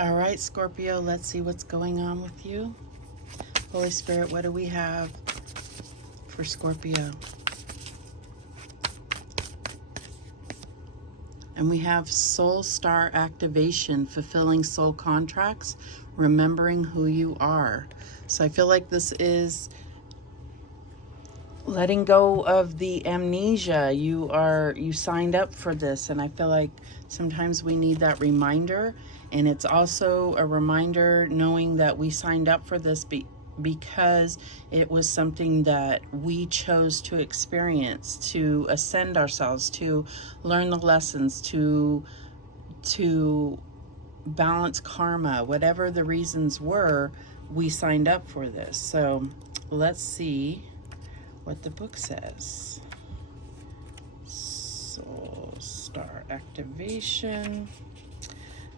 All right, Scorpio, let's see what's going on with you. Holy Spirit, what do we have for Scorpio? And we have soul star activation, fulfilling soul contracts, remembering who you are. So I feel like this is letting go of the amnesia. You signed up for this, and I feel like sometimes we need that reminder. And it's also a reminder knowing that we signed up for this because it was something that we chose to experience, to ascend ourselves, to learn the lessons, to balance karma. Whatever the reasons were, we signed up for this. So let's see what the book says. Soul star activation.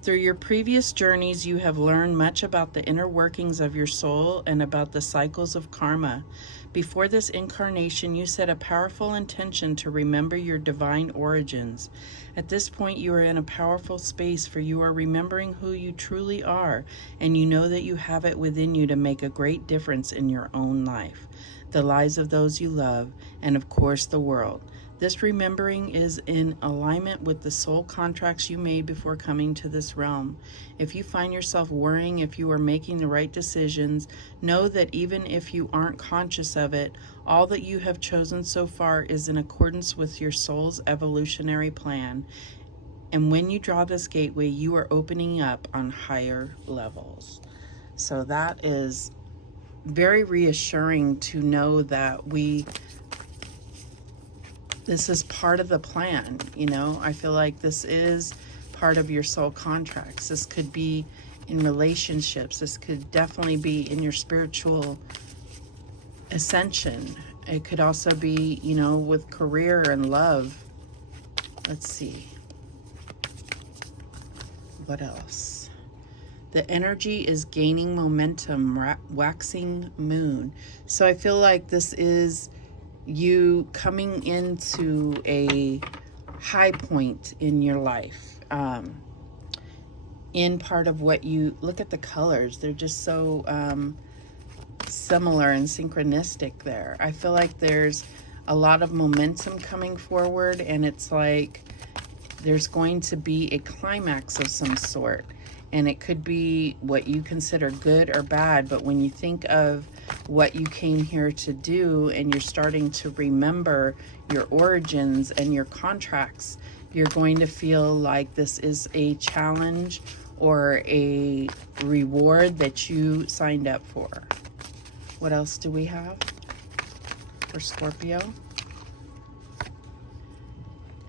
Through your previous journeys, you have learned much about the inner workings of your soul and about the cycles of karma. Before this incarnation, you set a powerful intention to remember your divine origins. At this point, you are in a powerful space, for you are remembering who you truly are, and you know that you have it within you to make a great difference in your own life, the lives of those you love, and of course the world. This remembering is in alignment with the soul contracts you made before coming to this realm. If you find yourself worrying if you are making the right decisions, know that even if you aren't conscious of it, all that you have chosen so far is in accordance with your soul's evolutionary plan. And when you draw this gateway, you are opening up on higher levels. So that is very reassuring to know that this is part of the plan. You know, I feel like this is part of your soul contracts. This could be in relationships. This could definitely be in your spiritual ascension. It could also be, you know, with career and love. Let's see. What else? The energy is gaining momentum, waxing moon. So I feel like this is you coming into a high point in your life, in part of what you look at. The colors, they're just so similar and synchronistic there. I feel like there's a lot of momentum coming forward, and it's like there's going to be a climax of some sort, and it could be what you consider good or bad. But when you think of what you came here to do, and you're starting to remember your origins and your contracts, you're going to feel like this is a challenge or a reward that you signed up for. What else do we have for Scorpio?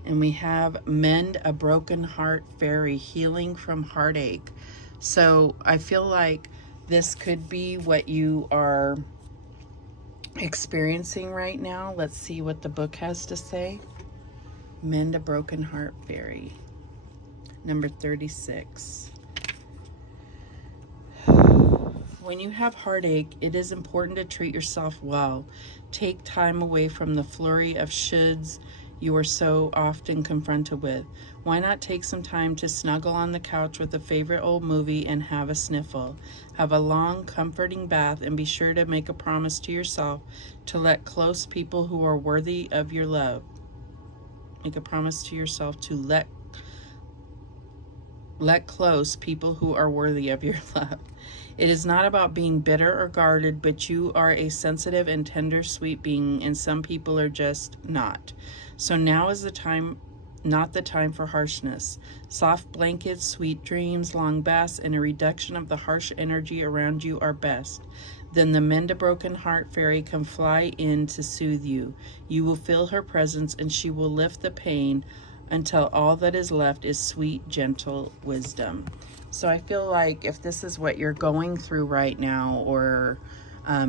And we have mend a broken heart fairy, healing from heartache. So I feel like this could be what you are experiencing right now. Let's see what the book has to say. Mend a broken heart fairy. Number 36. When you have heartache, it is important to treat yourself well. Take time away from the flurry of shoulds you are so often confronted with. Why not take some time to snuggle on the couch with a favorite old movie and have a sniffle? Have a long, comforting bath, and be sure to make a promise to yourself to let close people who are worthy of your love. Make a promise to yourself to let close people who are worthy of your love. It is not about being bitter or guarded, but you are a sensitive and tender, sweet being, and some people are just not. So now is the time, not the time for harshness. Soft blankets, sweet dreams, long baths, and a reduction of the harsh energy around you are best. Then the Mend a Broken Heart fairy can fly in to soothe you. You will feel her presence, and she will lift the pain until all that is left is sweet, gentle wisdom. So I feel like if this is what you're going through right now, or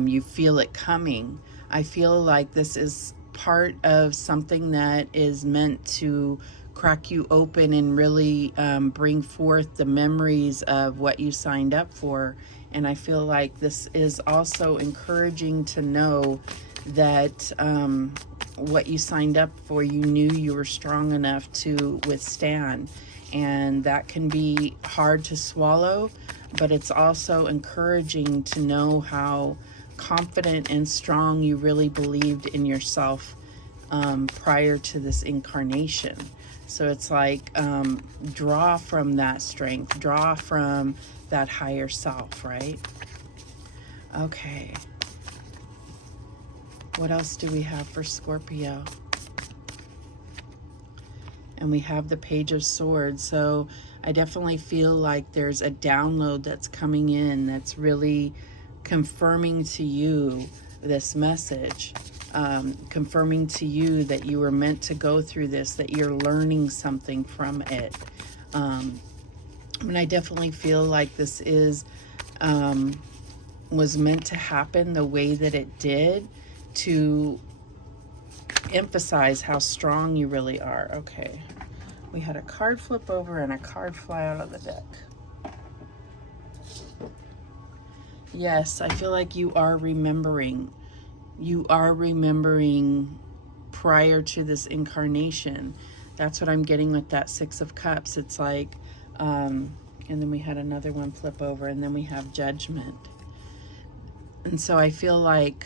you feel it coming, I feel like this is part of something that is meant to crack you open and really bring forth the memories of what you signed up for. And I feel like this is also encouraging to know that what you signed up for, you knew you were strong enough to withstand. And that can be hard to swallow, but it's also encouraging to know how confident and strong you really believed in yourself prior to this incarnation. So it's like, draw from that strength, draw from that higher self, right? Okay. What else do we have for Scorpio? And we have the Page of Swords. So I definitely feel like there's a download that's coming in that's really confirming to you this message, confirming to you that you were meant to go through this, that you're learning something from it. And I definitely feel like this was meant to happen the way that it did, to emphasize how strong you really are. Okay, we had a card flip over and a card fly out of the deck. Yes, I feel like you are remembering. You are remembering prior to this incarnation. That's what I'm getting with that Six of Cups. It's like, and then we had another one flip over, and then we have Judgment. And so I feel like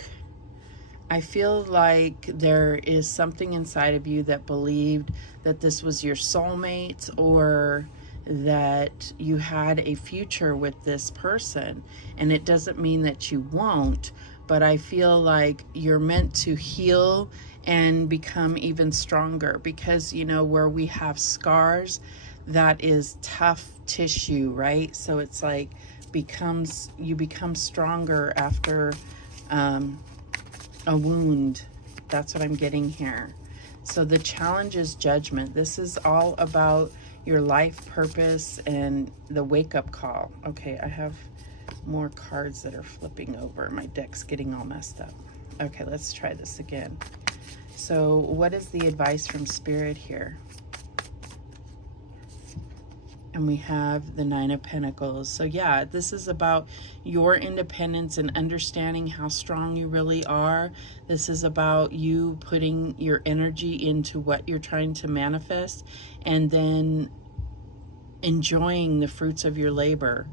there is something inside of you that believed that this was your soulmate, or that you had a future with this person. And it doesn't mean that you won't, but I feel like you're meant to heal and become even stronger, because, you know, where we have scars, that is tough tissue, right? So it's like you become stronger after a wound. That's what I'm getting here. So the challenge is Judgment. This is all about your life purpose and the wake-up call. Okay, I have more cards that are flipping over. My deck's getting all messed up. Okay, let's try this again. So what is the advice from Spirit here? And we have the Nine of Pentacles. So yeah, this is about your independence and understanding how strong you really are. This is about you putting your energy into what you're trying to manifest, and then enjoying the fruits of your labor.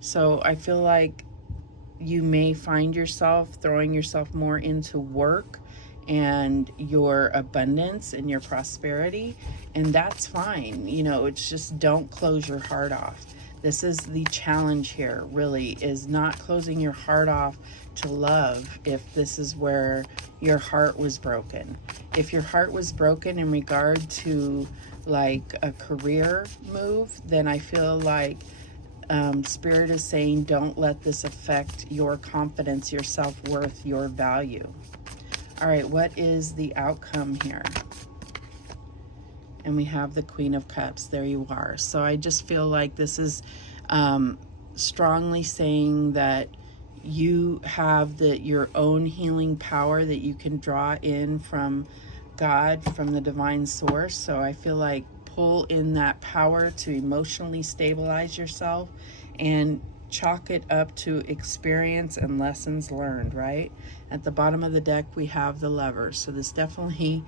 So I feel like you may find yourself throwing yourself more into work and your abundance and your prosperity, and that's fine. You know, it's just, don't close your heart off. This is the challenge here, really, is not closing your heart off to love if this is where your heart was broken. If your heart was broken in regard to like a career move, then I feel like Spirit is saying, don't let this affect your confidence, your self-worth, your value. All right, what is the outcome here? And we have the Queen of Cups. There you are. So I just feel like this is strongly saying that you have your own healing power that you can draw in from God, from the divine source. So I feel like pull in that power to emotionally stabilize yourself and chalk it up to experience and lessons learned, right? At the bottom of the deck, we have the Lovers. So this definitely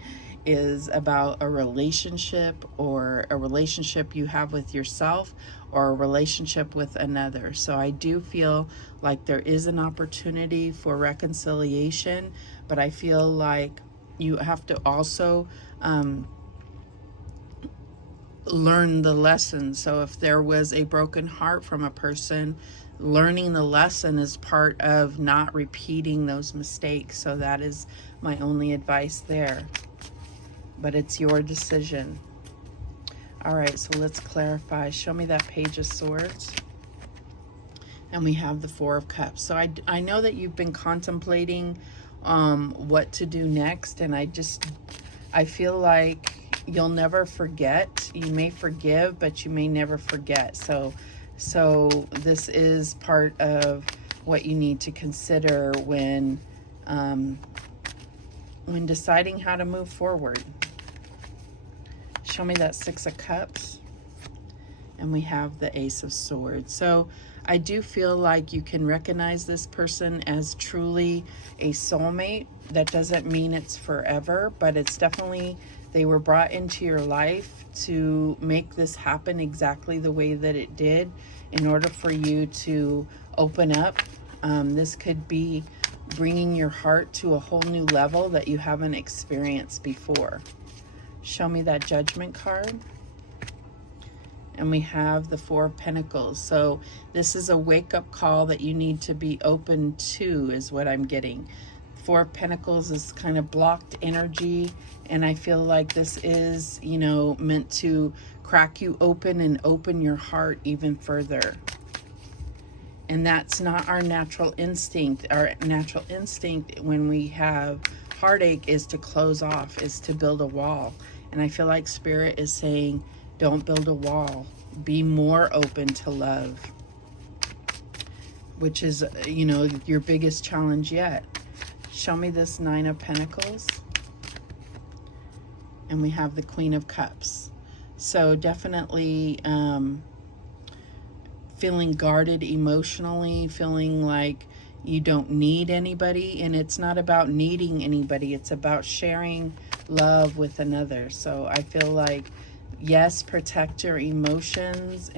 is about a relationship, or a relationship you have with yourself, or a relationship with another. So I do feel like there is an opportunity for reconciliation, but I feel like you have to also learn the lesson. So if there was a broken heart from a person, learning the lesson is part of not repeating those mistakes. So that is my only advice there, but it's your decision. All right, so let's clarify. Show me that Page of Swords. And we have the Four of Cups. So I know that you've been contemplating what to do next, and I feel like you'll never forget. You may forgive, but you may never forget. So this is part of what you need to consider when deciding how to move forward. Show me that Six of Cups. And we have the Ace of Swords. So I do feel like you can recognize this person as truly a soulmate. That doesn't mean it's forever, but it's definitely They were brought into your life to make this happen exactly the way that it did in order for you to open up. This could be bringing your heart to a whole new level that you haven't experienced before. Show me that Judgment card. And we have the Four of Pentacles. So this is a wake-up call that you need to be open to, is what I'm getting. Four of Pentacles is kind of blocked energy, and I feel like this is, you know, meant to crack you open and open your heart even further. And that's not our natural instinct. Our natural instinct when we have heartache is to close off, is to build a wall. And I feel like Spirit is saying, don't build a wall. Be more open to love, which is, you know, your biggest challenge yet. Show me this Nine of Pentacles. And we have the Queen of Cups. So definitely feeling guarded emotionally, feeling like you don't need anybody. And it's not about needing anybody. It's about sharing love with another. So I feel like, yes, protect your emotions,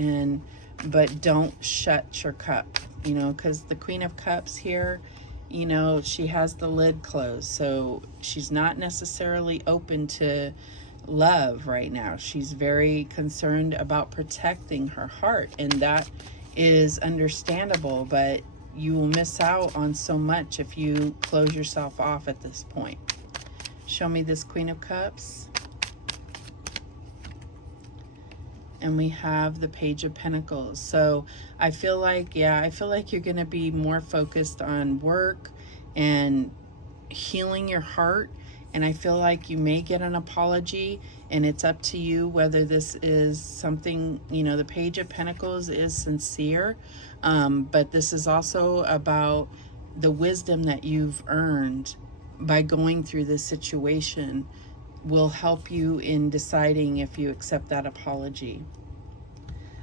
but don't shut your cup, you know, because the Queen of Cups here, you know, she has the lid closed. So she's not necessarily open to love right now. She's very concerned about protecting her heart, and that is understandable, but you will miss out on so much if you close yourself off at this point. Show me this Queen of Cups. And we have the Page of Pentacles. So I feel like, yeah, I feel like you're going to be more focused on work and healing your heart. And I feel like you may get an apology, and it's up to you whether this is something, you know, the Page of Pentacles is sincere, but this is also about the wisdom that you've earned by going through this situation will help you in deciding if you accept that apology.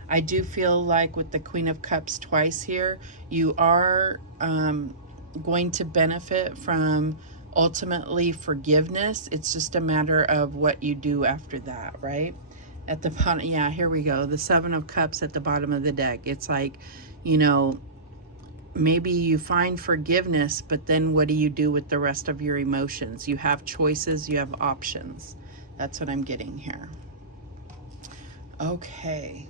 I do feel like with the Queen of Cups twice here, you are going to benefit from ultimately forgiveness. It's just a matter of what you do after that, right? At the bottom, yeah, here we go. The Seven of Cups at the bottom of the deck. It's like, you know, maybe you find forgiveness, but then what do you do with the rest of your emotions? You have choices, you have options. That's what I'm getting here. Okay.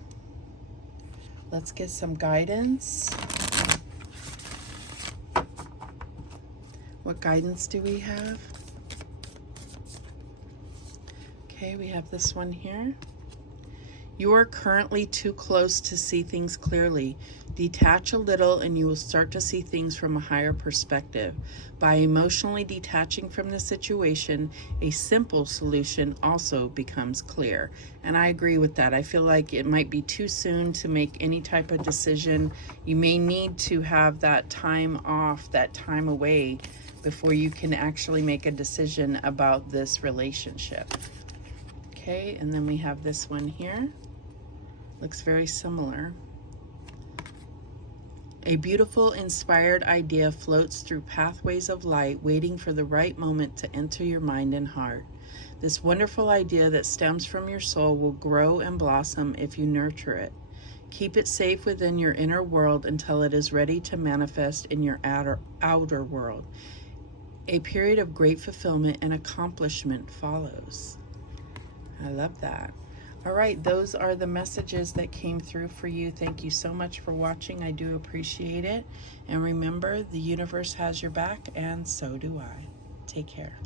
Let's get some guidance. What guidance do we have? Okay, we have this one here. You are currently too close to see things clearly. Detach a little and you will start to see things from a higher perspective. By emotionally detaching from the situation, a simple solution also becomes clear. And I agree with that. I feel like it might be too soon to make any type of decision. You may need to have that time off, that time away, before you can actually make a decision about this relationship. Okay, and then we have this one here. Looks very similar. A beautiful, inspired idea floats through pathways of light, waiting for the right moment to enter your mind and heart. This wonderful idea that stems from your soul will grow and blossom if you nurture it. Keep it safe within your inner world until it is ready to manifest in your outer world. A period of great fulfillment and accomplishment follows. I love that. All right, those are the messages that came through for you. Thank you so much for watching. I do appreciate it. And remember, the universe has your back, and so do I. Take care.